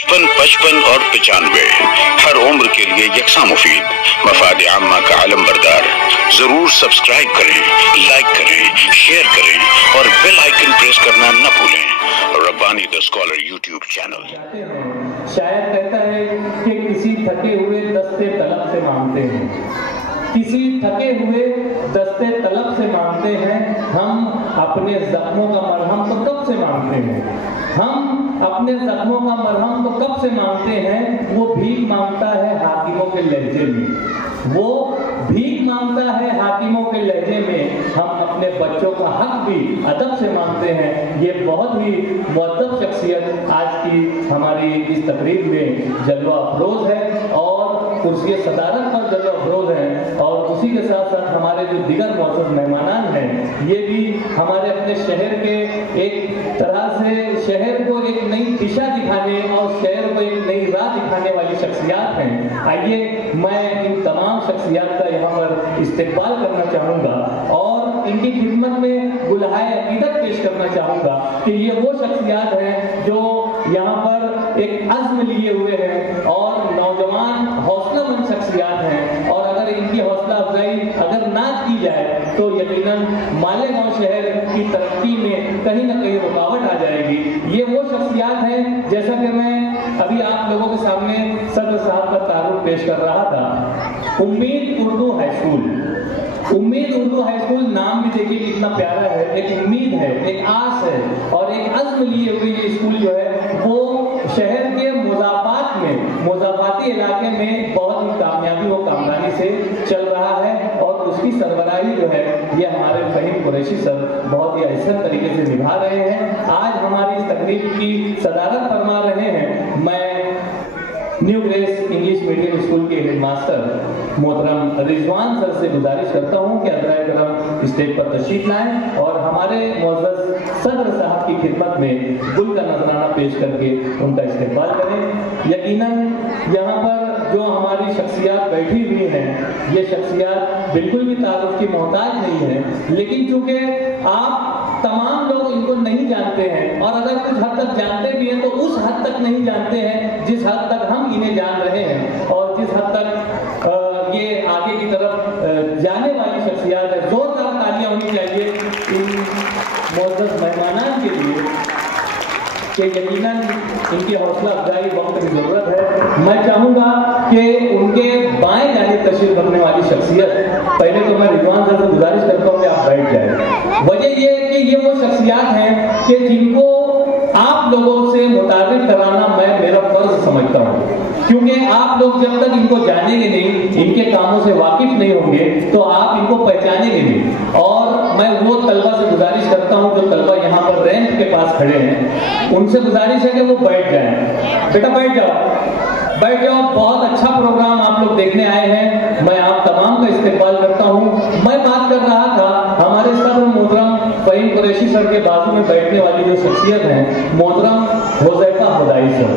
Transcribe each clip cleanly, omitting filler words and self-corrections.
55 और 95 हर उम्र के लिए यकसा मुफीद, मफाद आम्मा का आलम बरदार। जरूर सब्सक्राइब करें, लाइक करें, शेयर करें और बेल आइकन प्रेस करना न भूलें। Rabbani the scholar YouTube channel. शायद कहता है कि किसी थके हुए दस्ते तलब से मांगते हैं, किसी थके हुए दस्ते तलब से मांगते हैं। हम अपने जख्मों का मरहम तो कब से मांगते हैं, हम अपने जख्मों का मरहम तो कब से मांगते हैं। वो भीख मांगता है हाकिमों के लहजे में, वो भीख मांगता है हाकिमों के लहजे में। हम अपने बच्चों का हक भी अदब से मांगते हैं। ये बहुत ही मुअद्दब शख्सियत आज की हमारी इस तकरीब में जलवा अफरोज है और कुर्सी सदारत पर जलवा अफरोज है। और उसी के साथ साथ हमारे जो दिगर मौजूद मेहमान हैं, ये भी हमारे अपने शहर के एक तरह से शहर को एक नई दिशा दिखाने और शहर को एक नई राह दिखाने वाली शख्सियात हैं। आइए मैं इन तमाम शख्सियात का यहाँ पर इस्तेमाल करना चाहूँगा और इनकी खिदमत में गुलहाए अकीदत पेश करना चाहूँगा कि ये वो शख्सियात हैं जो यहाँ पर एक अज़्म लिए हुए हैं और नौजवान हौसलामंद शख्सियात हैं। और अगर इनकी हौसला अफजाई अगर ना की जाए तो यकीनन मालेगांव शहर की तरक्की में कहीं ना कहीं रुकावट आ जाएगी। ये वो शख्सियात हैं, जैसा कि मैं अभी आप लोगों के सामने सदर साहब का तारुफ पेश कर रहा था। उम्मीद उर्दू हाई स्कूल, उम्मीद उर्दू हाई स्कूल नाम भी देखिए कितना प्यारा है। एक उम्मीद है, एक आस है और एक अज़्म लिए हुए ये स्कूल जो है वो शहर के मुज़ाफ़ाती इलाके में बहुत ही कामयाबी व कामरानी से चल रहा है। और उसकी सरबराही जो है ये हमारे फ़हीम कुरैशी सर बहुत ही अहसन तरीके से निभा रहे हैं। आज हमारी इस तकरीब की सदारत फरमा रहे हैं। मैं new grace English medium school के हेडमास्टर मोहतरम रिजवान सर से गुजारिश करता हूं कि हज़रात करम स्टेज पर तशरीफ लाएं और हमारे मोअज़्ज़ज़ सदर साहब की खिदमत में गुल का नजराना पेश करके उनका इस्तेमाल करें। यकीनन यहाँ पर जो हमारी शख्सियात बैठी हुई हैं, ये शख्सियात बिल्कुल भी तारुफ की मोहताज नहीं है, लेकिन चूंकि आप तमाम लोग इनको नहीं जानते हैं और अगर कुछ हद तक जानते भी हैं तो उस हद तक नहीं जानते हैं जिस हद तक हम इन्हें जान रहे हैं और जिस हद तक ये आगे की तरफ जाने वाली शख्सियात है। जोरदार तालियां होनी चाहिए इन मुअज़्ज़ज़ मेहमानान के लिए कि यकीनन इनकी हौसला अफजाई वक्त की जरूरत है। मैं चाहूंगा कि उनके बाएं जानिब तशरीफ रखने वाली शख्सियत, पहले तो मैं रिजवान सर से गुजारिश करता हूँ कि आप बैठ जाए। वजह ये है कि ये वो शख्सियात हैं कि जिनको आप लोगों से मुताबिक कराना मैं मेरा फर्ज समझता हूँ, क्योंकि आप लोग जब तक इनको जानेंगे नहीं, इनके कामों से वाकिफ नहीं होंगे तो आप इनको पहचानेंगे नहीं। और मैं वो तलबा से गुजारिश करता हूँ जो तलबा यहाँ पर रैंप के पास खड़े हैं, उनसे गुजारिश है कि वो बैठ जाएं। बेटा बैठ जाओ, बैठ जाओ। बहुत अच्छा प्रोग्राम आप लोग देखने आए हैं, मैं आप तमाम का इस्तेमाल करता हूँ। मैं बात कर रहा था हमारे सदर मोहतरम फ़हीम कुरैशी सर के बाजू में बैठने वाली जो शख्सियत है मोहतरम हुज़ैफ़ा हुदाई सर।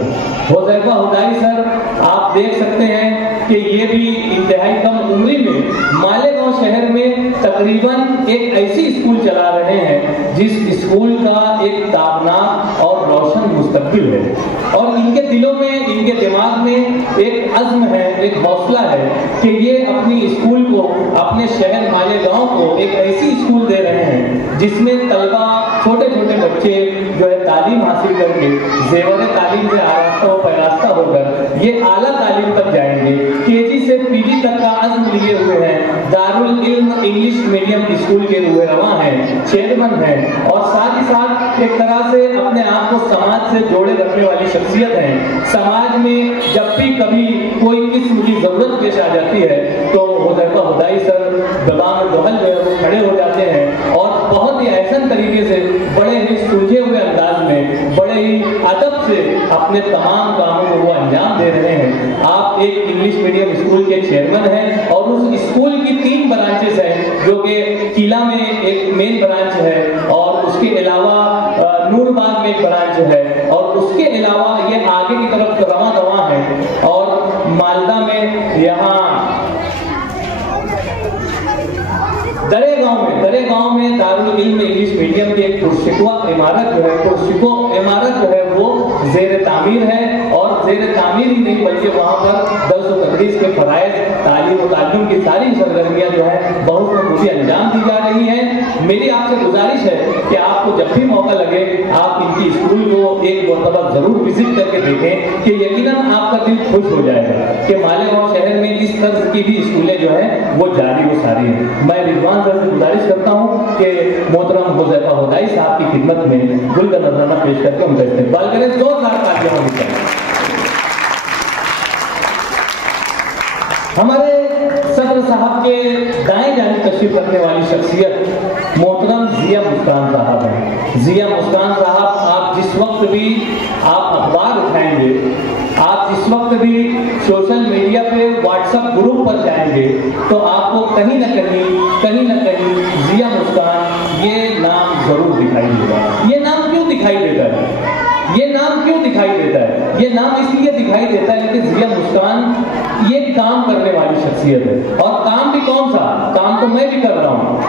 हुज़ैफ़ा हुदाई सर आप देख सकते हैं कि ये भी इंतहाई कम उम्री में मालेगांव शहर में तकरीबन एक ऐसी स्कूल चला रहे हैं जिस स्कूल का एक ताबनाक और रोशन मुस्तकबिल है। और इनके दिलों में, इनके दिमाग में एक अज़्म है, एक हौसला है कि ये अपनी स्कूल को, अपने शहर मालेगांव को एक ऐसी स्कूल दे रहे हैं जिसमें तलबा, छोटे छोटे बच्चे जो है तालीम हासिल करके जेवर तालीम से आरास्ता व पैरास्ता होकर ये आला तालीम तक जाएंगे। केजी से पीजी तक का अज़्म लिए हुए हैं। दारुल इल्म इंग्लिश मीडियम स्कूल के रुए रवा हैं, चेयरमैन हैं और साथ ही साथ एक तरह से अपने आप को समाज से जोड़े रखने वाली शख्सियत हैं। समाज में जब भी कभी कोई किस्म की जरूरत पेश आ जाती है तो हुज़ैफ़ा हुदाई सर दबाम दहल जो है वो खड़े हो जाते हैं और बहुत ही ऐसा तरीके से बड़े ही सुलझे हुए अंदाज में, बड़े ही अदब से अपने तमाम कामों को वो अंजाम दे रहे हैं। आप एक इंग्लिश मीडियम स्कूल के चेयरमैन हैं और उस स्कूल की 3 ब्रांचेस हैं, जो कि किला में एक मेन ब्रांच है और उसके अलावा नूरबाग में एक ब्रांच है और उसके अलावा ये आगे की तरफ रवा दवा है और मालदा में यहाँ दरेगांव में दारुल इल्म इंग्लिश मीडियम की एक पुरशिकवा इमारत जो है वो ज़ेर तामीर है और ज़ेर तामीर ही नहीं बल्कि वहाँ पर दर्स व तदरीस के फ़राइज़, तालीम व ताल्लुम की सारी सरगर्मियाँ जो है बहुत खूबी अंजाम दी जा रही हैं। मेरी आपसे गुजारिश है कि आपको जब भी मौका लगे आप इनकी स्कूल को एक मरतबा ज़रूर विजिट करके देखें कि यकीनन आपका दिल खुश हो जाएगा कि मालेगांव शहर में इस तर्ज की भी स्कूलें जो है वो जारी व सारी हैं। मैं रिजवान सर से गुजारिश करता हूँ कि मोहतरम हुज़ैफा हुदाई साहब की खिदमत में गुल का नजराना पेश करके उनका इस्तेकबाल करें। जोरदार तालियां होनी चाहिए। हमारे सदर साहब के दाएं जानिब तशरीफ रखने वाली शख्सियत मोहतरम जिया मुस्कान साहब हैं। जिया मुस्कान साहब, आप जिस वक्त भी आप अखबार उठाएंगे, आप जिस वक्त भी सोशल मीडिया पे व्हाट्सएप ग्रुप पर जाएंगे तो आपको कहीं ना कहीं जिया मुस्कान ये नाम जरूर दिखाई देगा। ये नाम क्यों दिखाई देता है? ये नाम क्यों दिखाई देता है? ये नाम इसलिए दिखाई देता है कि जिया मुस्कान ये काम करने वाली शख्सियत है। और काम भी कौन सा? काम तो मैं भी कर रहा हूँ,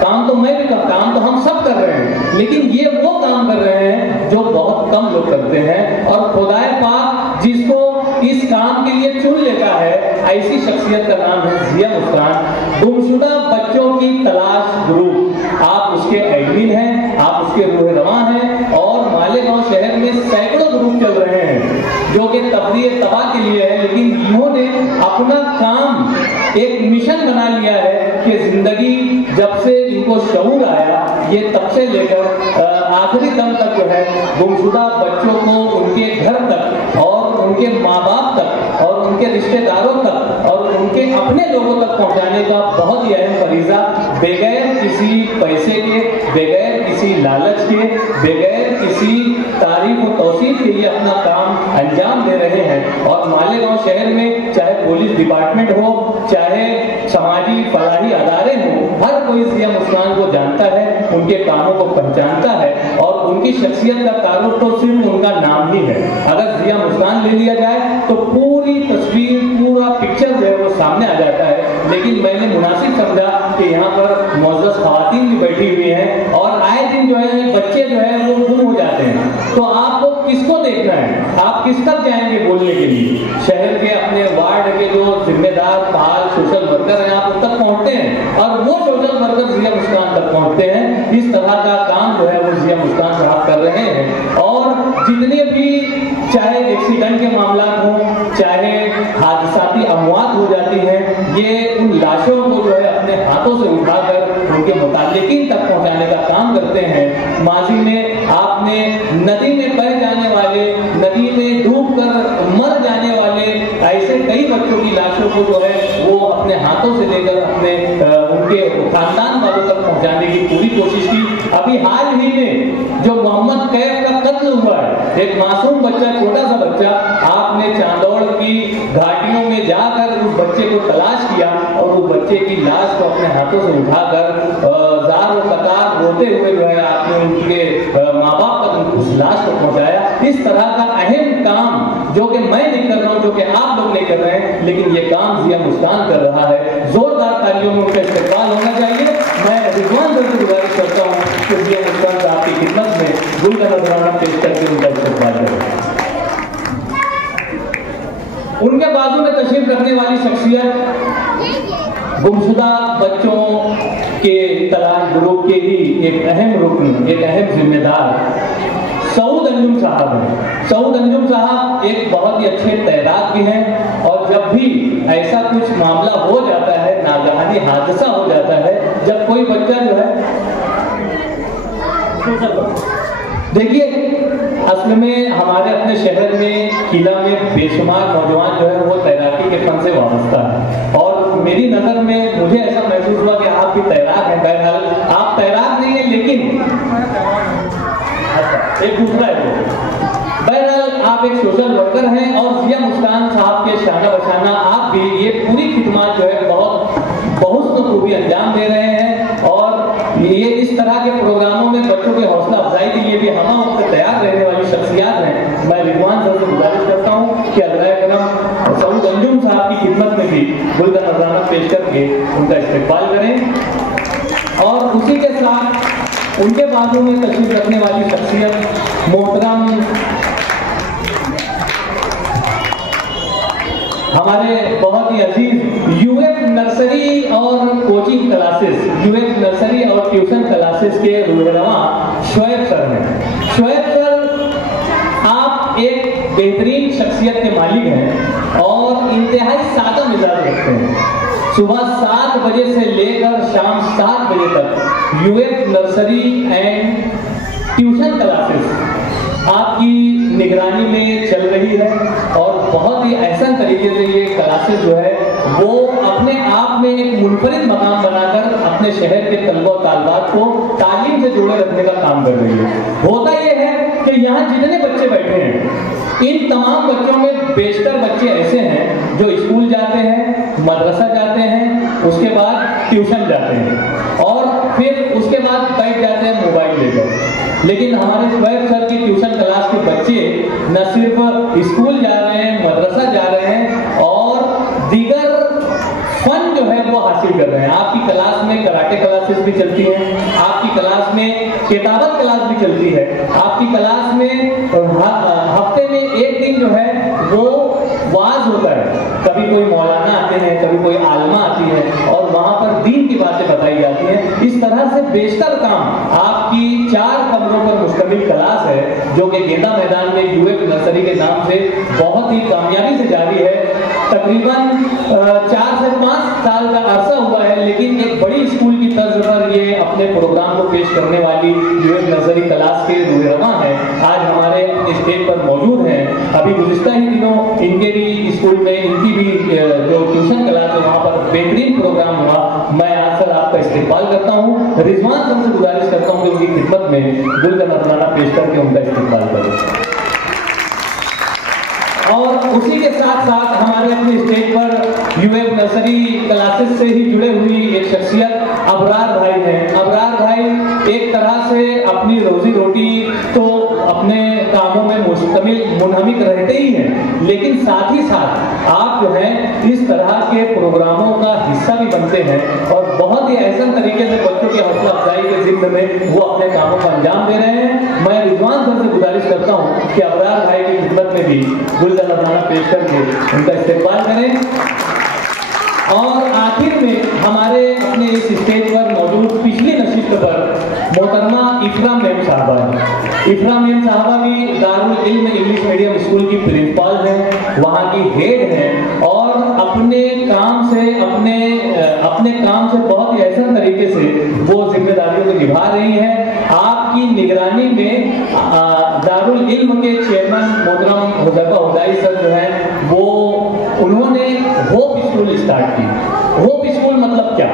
काम तो हम सब कर रहे हैं, लेकिन ये वो काम कर रहे हैं जो बहुत कम लोग करते हैं। और खुदाए पाक जिसको इस काम के लिए चुन लेता है, ऐसी शख्सियत का नाम है जिया मुस्कान। गुमशुदा बच्चों की तलाश ग्रुप, आप उसके एडमिन हैं, आप उसके रूह रवां हैं। और मालेगांव शहर में सैकड़ों ग्रुप चल रहे हैं जो कि तबलीग तबाह के लिए है, लेकिन इन्होंने अपना काम एक मिशन बना लिया है कि जिंदगी जब से इनको शऊर आया, ये तब से लेकर आखिरी दम तक जो है गुमशुदा बच्चों को उनके घर तक और उनके माँ बाप तक और उनके रिश्तेदारों तक और उनके अपने लोगों तक पहुंचाने का बहुत ही अहम फरीजा, बगैर किसी पैसे के, बगैर किसी लालच के, बगैर किसी तारीफ और तौसीफ के लिए अपना काम अंजाम दे रहे हैं। और मालेगांव शहर में चाहे पुलिस डिपार्टमेंट हो, चाहे समाजी फलाही अदारे हों, हर कोई जिया मुस्कान को जानता है, उनके कामों को पहचानता है। और उनकी शख्सियत का तारुफ तो सिर्फ उनका नाम ही है। अगर जिया मुस्कान ले लिया जाए तो पूरी तस्वीर, पूरा पिक्चर जो है वो सामने आ जाता है। लेकिन मैंने मुनासिब समझा कि यहाँ पर मुअज़्ज़ज़ ख़वातीन भी बैठी हुई हैं और आए दिन जो है बच्चे जो है वो गुम हो जाते हैं। तो आपको किसको देखना है? आप किस तक जाएंगे बोलने के लिए? शहर के अपने वार्ड के जो जिम्मेदार फाल सोशल वर्कर हैं, आप उन तक पहुंचते हैं और वो सोशल वर्कर जिया मुस्कान तक पहुंचते हैं। इस तरह का काम जो है वो जिया मुस्कान साहब कर रहे हैं। और जितने भी चाहे एक्सीडेंट के मामला हों, चाहे हादसाती अमवात हो जाती हैं, ये उन लाशों को जो है अपने हाथों से उठाकर उनके मुताल्लिकीन तक पहुंचाने का काम करते हैं। माजी में आपने नदी में बह जाने वाले, नदी में डूब कर मर जाने वाले ऐसे कई बच्चों की लाशों को जो है वो अपने हाथों से लेकर अपने उनके खानदान वालों तक पहुंचाने की पूरी कोशिश की। अभी हाल ही में जो मोहम्मद कैफ का कत्ल हुआ है, एक मासूम बच्चा, छोटा सा बच्चा, आपने चांदौड़ की घाटियों में जाकर उस बच्चे को तलाश किया और उस बच्चे की लाश को अपने हाथों से उठाकर जार व कतार रोते हुए जो है आपने उनके माँ बाप तक उस लाश को पहुंचाया। इस तरह का अहम काम जो कि मैं नहीं कर रहा हूँ, जो कि आप लोग नहीं कर रहे हैं, लेकिन ये काम जिया मुस्कान कर रहा है। जोरदार तालियों में उनका इस्तेमाल होना चाहिए। मैं रिजवान सर से गुजारिश करता हूँ कि जिया मुस्कान साहब की खिदमत में गुल का नजराना पेश करके उनका इस्तेमाल करें। उनके बाजू में तशरीफ रखने वाली शख्सियत गुमशुदा बच्चों के तलाश ग्रुप के ही एक अहम रुकन, एक अहम जिम्मेदार सऊद अंजुम साहब हैं। सऊद अंजुम साहब एक बहुत ही अच्छे तैराक भी हैं और जब भी ऐसा कुछ मामला हो जाता है, नागहानी हादसा हो जाता है, जब कोई बच्चा जो है, देखिए असल में हमारे अपने शहर में किला में बेशुमार नौजवान जो है वो तैराकी के फन से वाबस्ता है। और मेरी नजर में मुझे ऐसा महसूस हुआ कि आप भी तैराक हैं। बहरहाल आप तैराक नहीं है, लेकिन एक दूसरा है वो, बहरहाल आप एक सोशल वर्कर हैं और जिया मुस्कान साहब के शाना बशाना आप भी ये पूरी खिदमत जो है बहुत खूबी अंजाम दे रहे हैं। और ये इस तरह के प्रोग्रामों में बच्चों की हौसला अफजाई के लिए भी हम वक्त तैयार रहने वाली शख्सियात हैं। मैं रिजवान सर से गुजारिश करता हूँ कि अज़राए करम सऊद अंजुम साहब की खिदमत में भी गुल का नजराना पेश करके उनका इस्तेकबाल करें। और उसी के साथ उनके बाजू में तशरीफ रखने वाली शख्सियत मोहतरम हमारे बहुत ही अजीज यूएफ नर्सरी और कोचिंग क्लासेस, यूएफ नर्सरी और ट्यूशन क्लासेस के रूहरवा शोएब सर हैं। शोएब सर, आप एक बेहतरीन शख्सियत के मालिक हैं और इंतहाई सादा मिजाज रखते हैं। सुबह 7 बजे से लेकर शाम 7 बजे तक UF nursery and tuition classes आपकी निगरानी में चल रही है और बहुत ही ऐसा तरीके से ये क्लासेस जो है वो अपने आप में एक मुनफरिद मकाम बनाकर अपने शहर के तलबा और तालिबात को तालीम से जोड़े रखने का काम कर रही है। होता ये है कि यहाँ जितने बच्चे बैठे हैं, इन तमाम बच्चों में बेशतर बच्चे ऐसे हैं जो स्कूल जाते हैं, मदरसा जाते हैं, उसके बाद ट्यूशन जाते हैं और फिर उसके बाद बैठ जाते हैं मोबाइल लेकर। लेकिन हमारे शोएब सर की ट्यूशन क्लास के बच्चे न सिर्फ स्कूल जा रहे हैं, मदरसा जा रहे हैं और दीगर फन जो है वो हासिल कर रहे हैं। आपकी क्लास में कराटे क्लासेस भी चलती हैं, आपकी क्लास में किताबत क्लास भी चलती है, आपकी क्लास में हफ्ते में एक दिन जो है वो वाज होता है। कभी कोई मौलाना आते हैं, कभी कोई आलमा आती है और वहां पर दीन की बातें बताई जाती हैं। इस तरह से बेशतर काम आपकी 4 कमरों पर मुश्तमिल क्लास है जो कि गेंदा मैदान में यूएफ नर्सरी के नाम से बहुत ही कामयाबी से जारी है। तकरीबन 4 से 5 साल का अरसा हुआ है, लेकिन एक बड़ी स्कूल की तर्ज पर ये अपने प्रोग्राम को पेश करने वाली यूएफ नर्सरी क्लास के रूहरवा हैं। आज हमारे स्टेज पर मौजूद हैं। अभी गुज़िश्ता ही दिनों इनके भी स्कूल में, इनकी भी जो ट्यूशन क्लास है वहाँ पर बेहतरीन प्रोग्राम हुआ। मैं आज सर आपका इस्तेकबाल करता हूँ। रिजवान सर से गुजारिश करता हूँ कि उनकी खिदमत में गुल का नजराना पेश करके उनका इस्तेकबाल करें। और उसी के साथ साथ हमारे अपने स्टेज पर यूएफ नर्सरी क्लासेस से ही जुड़े हुई एक शख्सियत अबरार भाई हैं। अबरार भाई एक तरह से अपनी रोजी रोटी तो अपने कामों में मुनहमिक रहते ही हैं, लेकिन साथ ही साथ आप जो है इस तरह के प्रोग्रामों का हिस्सा भी बनते हैं और बहुत ही ऐसा तरीके से बच्चों की हौसला अफजाई के जिम्मे में वो अपने कामों को अंजाम दे रहे हैं। मैं रिजवान सर से गुजारिश करता हूँ कि अबरार भाई की खिदमत में भी गुल का नजराना पेश करके उनका इस्तेकबाल करें। और आखिर में हमारे अपने इस स्टेज पर मौजूद पिछली नशिस्त पर मोहतरमा इफ्रा मैम साहबा हैं। इफ्रा मैम साहबा भी दारुल इल्म इंग्लिश मीडियम स्कूल की प्रिंसिपल हैं, वहाँ की हेड हैं और अपने काम से बहुत ही ऐसा तरीके से वो जिम्मेदारियों को निभा रही हैं। आपकी निगरानी में दारुल इल्म के चेयरमैन मोहतरम हुज़ैफा हुदाई सर जो हैं वो उन्होंने होप स्कूल स्टार्ट की। होप स्कूल मतलब क्या?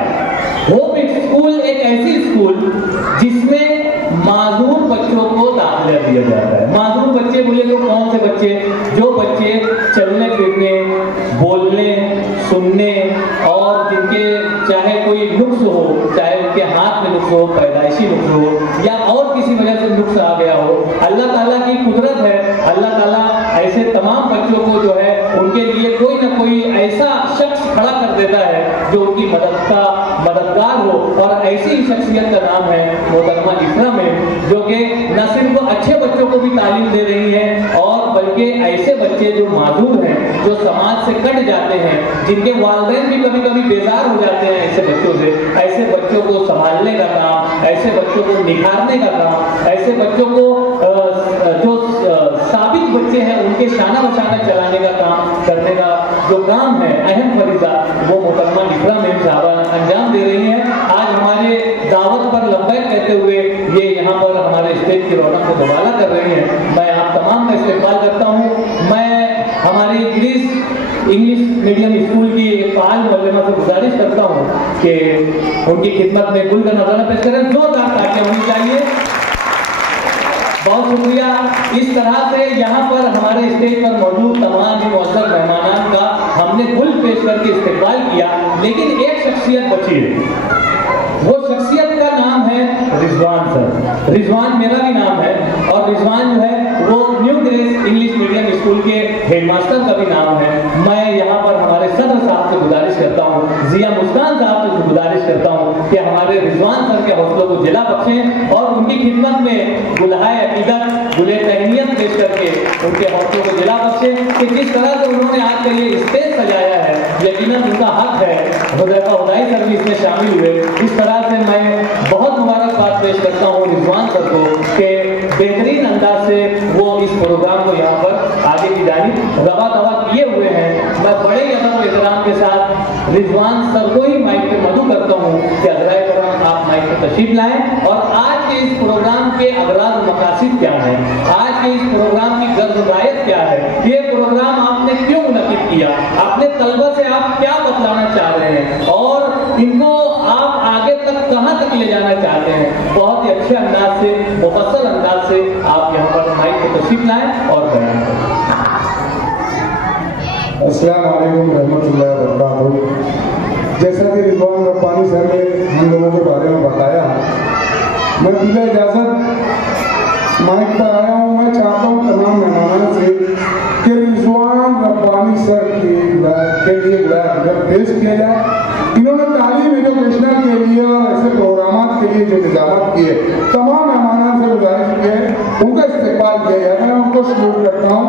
होप स्कूल एक ऐसी स्कूल जिसमें माजूर बच्चों को दाखिला दिया जाता है। माजूर बच्चे बोले तो कौन से बच्चे? जो बच्चे चलने फिरने, बोलने, सुनने और जिनके चाहे कोई नुक्स हो, चाहे उनके हाथ में नुक्स हो, पैदाइशी नुक्स हो या और किसी वजह से नुक्स आ गया हो, अल्लाह ताला की कुदरत है। अल्लाह ताला ऐसे तमाम बच्चों को जो है उनके लिए कोई ना कोई ऐसा शख्स खड़ा कर देता है जो उनकी मददगार हो और ऐसी ही शख्सियत का नाम है मोहतरमा इफ्रा मैम, जो कि न सिर्फ अच्छे बच्चों को भी तालीम दे रही हैं और बल्कि ऐसे बच्चे जो माजूर हैं, जो समाज से कट जाते हैं, जिनके वालिदैन भी कभी कभी बेजार हो जाते हैं ऐसे बच्चों से, ऐसे बच्चों को संभालने का काम, ऐसे बच्चों को निखारने का काम, ऐसे बच्चों को जो साबित बच्चे हैं उनके शाना बशाना चलाने का काम करने का जो काम है, अहम फरीजा, वो मोहतरमा इफ्रा मैम साहबा अंजाम दे रही हैं। आज हमारे दावत पर लब्बैक कहते हुए ये यहाँ पर हमारे स्टेज की रौनक को दुबाला कर रही हैं। मैं आप तमाम का इस्तेकबाल करता हूँ। मैं हमारी इंग्लिश मीडियम स्कूल की एक फाल मुअल्लिमा से गुजारिश करता हूँ कि उनकी खिदमत में गुल का नजराना पेश करें। जोरदार तालियां होनी चाहिए। बहुत शुक्रिया। इस तरह से यहाँ पर हमारे स्टेज पर मौजूद तमाम मुअज़्ज़ज़ मेहमानान का हमने गुल पेश करके इस्तेकबाल किया, लेकिन एक शख्सियत बची है। वो शख्सियत का नाम है रिजवान सर। रिजवान मेरा भी नाम है और रिजवान जो है वो new grace English medium school के हेडमास्टर का भी नाम है। मैं यहाँ पर हमारे सदर साहब से गुजारिश करता हूँ, जिया मुस्कान साहब से गुजारिश करता हूँ कि हमारे रिजवान सर के हौसलों को जिला बख्शें और उनकी खिदमत में गुलहाए अकीदत गुले तहनीयत पेश करके उनके हौसलों को जिला बख्शें कि जिस तरह से उन्होंने आज का ये स्टेज सजाया है, यकीनन उनका हक है। हुदैफा हुदाई सर भी इसमें शामिल हुए। इस तरह से मैं बहुत मुबारकबाद पेश करता हूँ रिजवान सर को कि बेहतरीन अंदाज से वो इस प्रोग्राम को यहाँ पर आगे की जानिब रवा दवा किए हुए हैं। मैं बड़े अदब और एहतराम के साथ रिजवान सर को ही माइक पे मदू करता हूँ कि हज़राए करम आप माइक पे तशरीफ लाएं और आज के इस प्रोग्राम के अगराज मकासिद क्या हैं, आज के इस प्रोग्राम की गर्द रायत क्या है, ये प्रोग्राम आपने क्यों मुनक़िद किया, अपने तलबा से आप क्या बतलाना चाह रहे हैं और इनको आप आगे तक कहां तक ले जाना चाहते हैं। बहुत ही अच्छे अंदाज से, मुफस्सल अंदाज से आप यहाँ पर माइक पे तशरीफ लाएं और बयान करें। अस्सलाम वालेकुम रहमतुल्लाहि व बरकातहू। जैसा कि रिजवान रब्बानी सर ने हम लोगों के बारे में बताया, मैं बिला इजाज़त माइक पर आया हूँ। मैं चाहता हूँ तमाम मेहमानों से कि रिजवान रब्बानी सर के लिए बुलाया पेश किया जाए। इन्होंने तालीम एजुकेशनल के लिए और ऐसे प्रोग्राम के लिए जो निजामत किए, तमाम मेहमानों से गुजारिश की है उनका इस्तेमाल किया जाए। मैं उनको सल्यूट करता हूँ।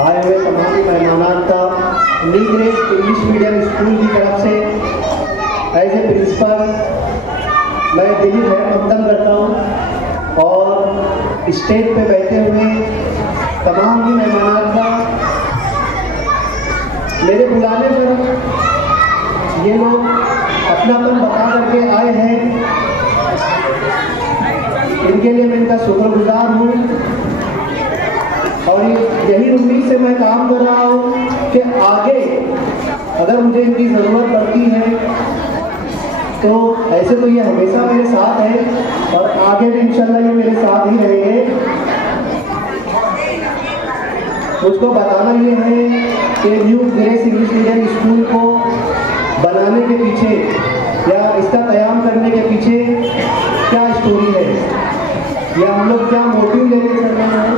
आए हुए तमाम मेहमान का new grade English medium school की तरफ से एज ए प्रिंसिपल मैं दिली खैर मकदम करता हूँ और स्टेज पे बैठे हुए तमाम ही मेहमान का मेरे बुलाने पर ये लोग अपनापन बता करके आए हैं, इनके लिए मैं इनका शुक्रगुजार हूँ और यही उम्मीद से मैं काम कर रहा हूँ कि आगे अगर मुझे इनकी ज़रूरत पड़ती है तो ऐसे तो ये हमेशा मेरे साथ है और आगे भी इंशाल्लाह ये मेरे साथ ही रहेंगे। मुझको बताना ये है कि new grace English medium school को बनाने के पीछे या इसका क़याम करने के पीछे क्या स्टोरी है या हम लोग क्या मोटिव लेके चल रहे हैं।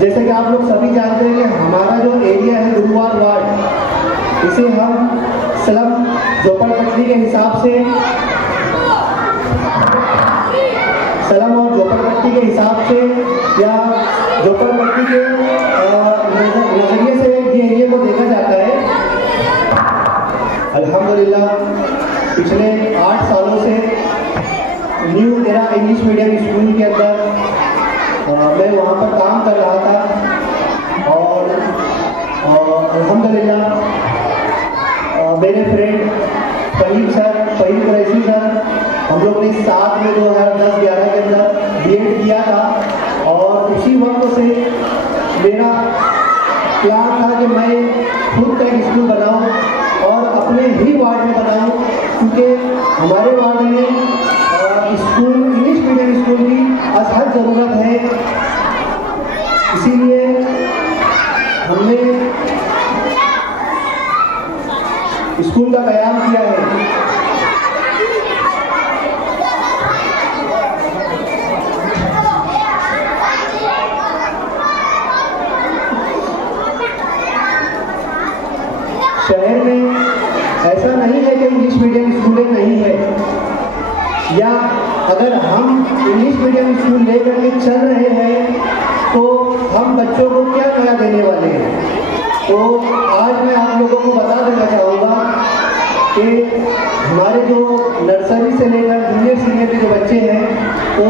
जैसे कि आप लोग सभी जानते हैं कि हमारा जो एरिया है गुरुवार वार्ड, इसे हम स्लम झोपड़पट्टी के हिसाब से स्लम और झोपड़पट्टी के हिसाब से या झोपड़पट्टी के नजरिए से ये एरिया को देखा जाता है। अल्हम्दुलिल्लाह पिछले 8 सालों से new era English medium school के अंदर मैं वहाँ पर काम कर रहा था और अल्हम्दुलिल्लाह मेरे फ्रेंड फहीम कुरैशी सर, हम लोग ने साथ में 2010-11 के अंदर बीएड किया था और उसी वक्त से मेरा प्लान था कि मैं खुद का एक स्कूल बनाऊं और अपने ही वार्ड में बनाऊं, क्योंकि हमारे वार्ड में स्कूल इंग्लिश मीडियम स्कूल की असहद ज़रूरत है। इसीलिए हमने स्कूल का क़याम किया है। शहर में ऐसा नहीं है कि इंग्लिश मीडियम स्कूलें नहीं है, या अगर हम इंग्लिश मीडियम स्कूल लेकर के चल रहे हैं तो हम बच्चों को क्या नया देने वाले हैं। तो आज मैं आप लोगों को बता देना चाहूँगा कि हमारे जो नर्सरी से लेकर जूनियर सीनियर के जो बच्चे हैं, तो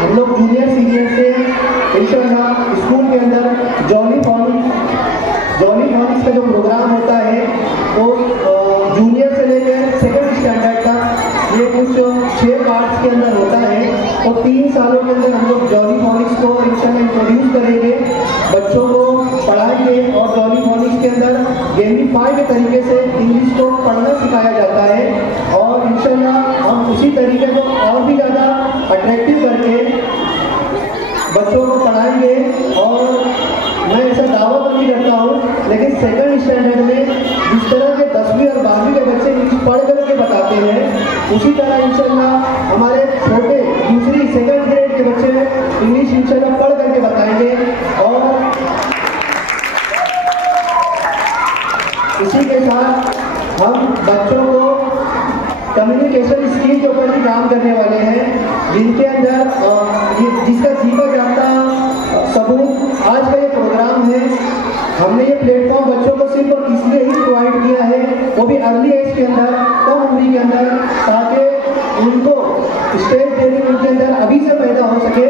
हम लोग जूनियर सीनियर से इंशाअल्लाह स्कूल के अंदर जॉली फॉनिक्स का जो प्रोग्राम होता है तो जूनियर से लेकर सेकेंड स्टैंडर्ड तक ये कुछ 6 पार्ट्स के अंदर होता है। तो 3 सालों के अंदर हम लोग जॉली फॉनिक्स को इंशाअल्लाह इंट्रोड्यूस करेंगे, बच्चों को पढ़ाएंगे और जॉली फॉनिक्स के अंदर गेमिफाई के तरीके से इंग्लिश को पढ़ना सिखाया जाता है और इंशाअल्लाह हम उसी उसी तरीके को और भी ज़्यादा अट्रैक्टिव करके बच्चों को पढ़ाएंगे। और मैं ऐसा दावा तो नहीं करता हूँ, लेकिन सेकंड स्टैंडर्ड में जिस तरह के 10वीं और 12वीं के बच्चे इंग्लिश पढ़ करके बताते हैं, उसी तरह इंशाल्लाह हमारे छोटे दूसरी सेकंड ग्रेड के बच्चे इंग्लिश इंशाल्लाह पढ़ करके बताएंगे। और इसी के साथ हम बच्चों को कम्युनिकेशन स्किल के ऊपर भी काम करने वाले हैं, जिनके अंदर जिसका जीवा जाता सबूत आज का ये प्रोग्राम है। हमने ये प्लेटफॉर्म बच्चों को सिर्फ और इसलिए ही प्रोवाइड किया है, वो भी अर्ली एज के अंदर, कम उम्र के अंदर, ताकि उनको स्टेज ट्रेनिंग उनके अंदर अभी से पैदा हो सके।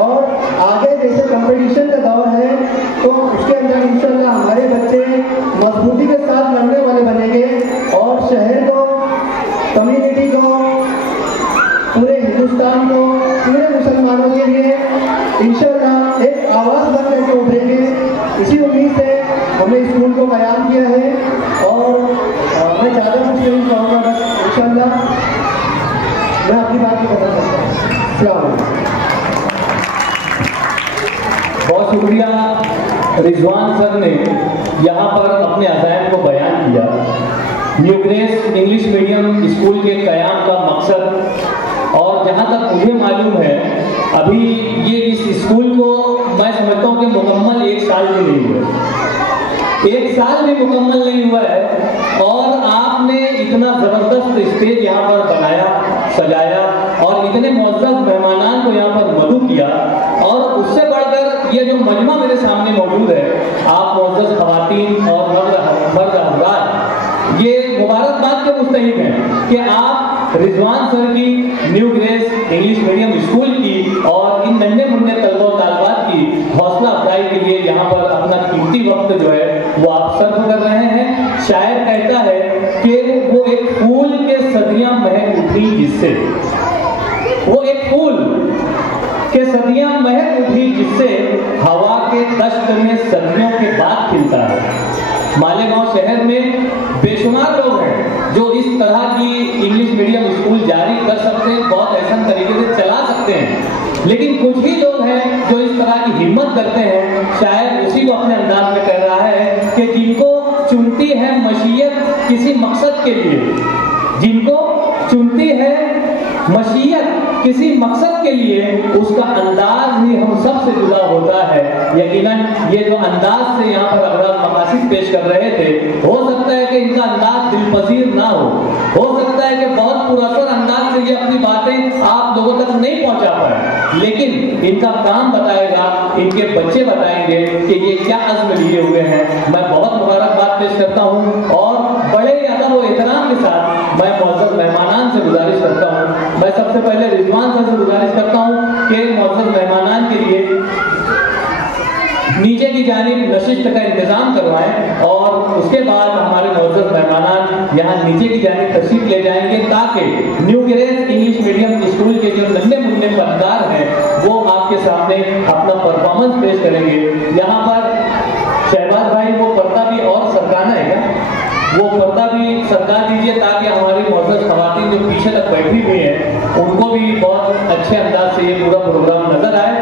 और आगे जैसे कंपटीशन का दौर है तो उसके अंदर इंशाल्लाह हमारे बच्चे मजबूती के साथ लड़ने वाले बनेंगे और शहर को, कम्युनिटी को, पूरे हिंदुस्तान को, पूरे मुसलमानों के लिए इंशाल्लाह एक आवाज़ बन करके उभरेंगे। इसी उम्मीद से हमने स्कूल को कायम किया है। और मैं ज़्यादा कुछ नहीं कहूँगा, बस इंशाल्लाह मैं अपनी बात को बता सकता हूँ। बहुत शुक्रिया रिजवान सर ने यहाँ पर अपने अज़ायम को बयान किया। New grace English medium school के क़याम का मकसद, और जहाँ तक मुझे मालूम है अभी ये इस स्कूल को मैं समझता हूँ कि मुकम्मल 1 साल भी नहीं हुआ, 1 साल भी मुकम्मल नहीं हुआ है। और आपने इतना ज़बरदस्त स्टेज यहाँ पर बनाया, सजाया, और इतने मुअज़्ज़ज़ मेहमानान को यहाँ पर मदू किया। और उससे बढ़कर ये जो मजमा मेरे सामने मौजूद है, आप मुअज़्ज़ज़ ख़वातीन और मर्द हज़रात, ये मुबारकबाद के मुस्तहिक़ हैं कि आप रिजवान सर की new grace English medium school की और इन नन्हे मुन्ने तलबा और तालिबात की हौसला अफजाई के लिए यहाँ पर अपना कीमती वक्त जो है वो आप सर्व कर रहे हैं। शायर कहता है कि वो एक फूल के सदियां महक उठी जिससे, वो एक फूल के सदियां महक उठी जिससे हवा के दश्त में सदियों के बाद खिलता है। मालेगांव शहर में बेशुमार लोग हैं जो इस तरह की इंग्लिश मीडियम स्कूल जारी कर सकते हैं, बहुत ऐसा तरीके से चला सकते हैं, लेकिन कुछ ही लोग हैं जो इस तरह की हिम्मत करते हैं। शायद उसी को अपने अंदाज में कह रहा है कि जिनको चुनती है मशीयत किसी मकसद के लिए, जिनको चुनती है मशीयत किसी मकसद के लिए, उसका अंदाज ही हम सबसे जुदा होता है। यकीनन ये जो अंदाज से यहाँ पर अगर मकासिद पेश कर रहे थे, हो सकता है कि इनका अंदाज दिलपजीर ना हो सकता है कि बहुत पुरअसर अंदाज से ये अपनी बातें आप लोगों तक नहीं पहुंचा पाए, लेकिन इनका काम बताएगा, इनके बच्चे बताएंगे कि ये क्या अज़्म लिए हुए हैं। मैं बहुत मुबारकबाद पेश करता हूँ और बड़े अदब और एहतराम के साथ मैं मुअज़्ज़ज़ मेहमानान से गुजारिश करता हूँ। मैं सबसे पहले रिजवान सर से गुजारिश करता हूँ कि मुअज़्ज़ज़ मेहमानान के लिए नीचे की जानिब नशिस्त का इंतजाम करवाएं और उसके बाद हमारे मुअज़्ज़ज़ मेहमानान यहाँ नीचे की जानिब तशरीफ ले जाएंगे, ताकि new grace English medium school के जो नन्हे मुन्ने फनकार हैं वो आपके सामने अपना परफॉर्मेंस पेश करेंगे। यहाँ पर शहबाज भाई वो पर्दा भी और सरकाना है क्या, वो पर्दा भी सरका दीजिए ताकि हमारी मुअज़्ज़ज़ ख़वातीन जो पीछे तक बैठी हुई हैं उनको भी बहुत अच्छे अंदाज से ये पूरा प्रोग्राम नजर आए।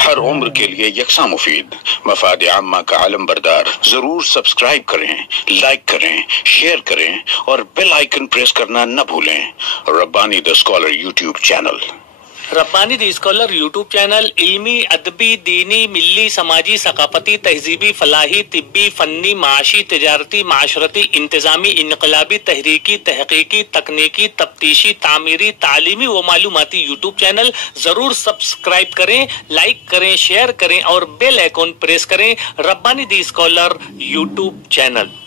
हर उम्र के लिए यकसा मुफीद, मफाद आम्मा का आलम बरदार। जरूर सब्सक्राइब करें, लाइक करें, शेयर करें और बेल आइकन प्रेस करना न भूलें। Rabbani the scholar YouTube channel. Rabbani the scholar YouTube channel इल्मी, अदबी, दीनी, मिल्ली, समाजी, सकाफती, तहजीबी, फलाही, तिब्बी, फन्नी, माशी, तिजारती, माशरती, इंतजामी, इनकलाबी, तहरीकी, तहकीकी, तकनीकी, तफ्तीशी, तामीरी, तालीमी व मालूमाती यूट्यूब चैनल। जरूर सब्सक्राइब करें, लाइक करें, शेयर करें और बेल आइकन प्रेस करें। Rabbani the scholar YouTube channel.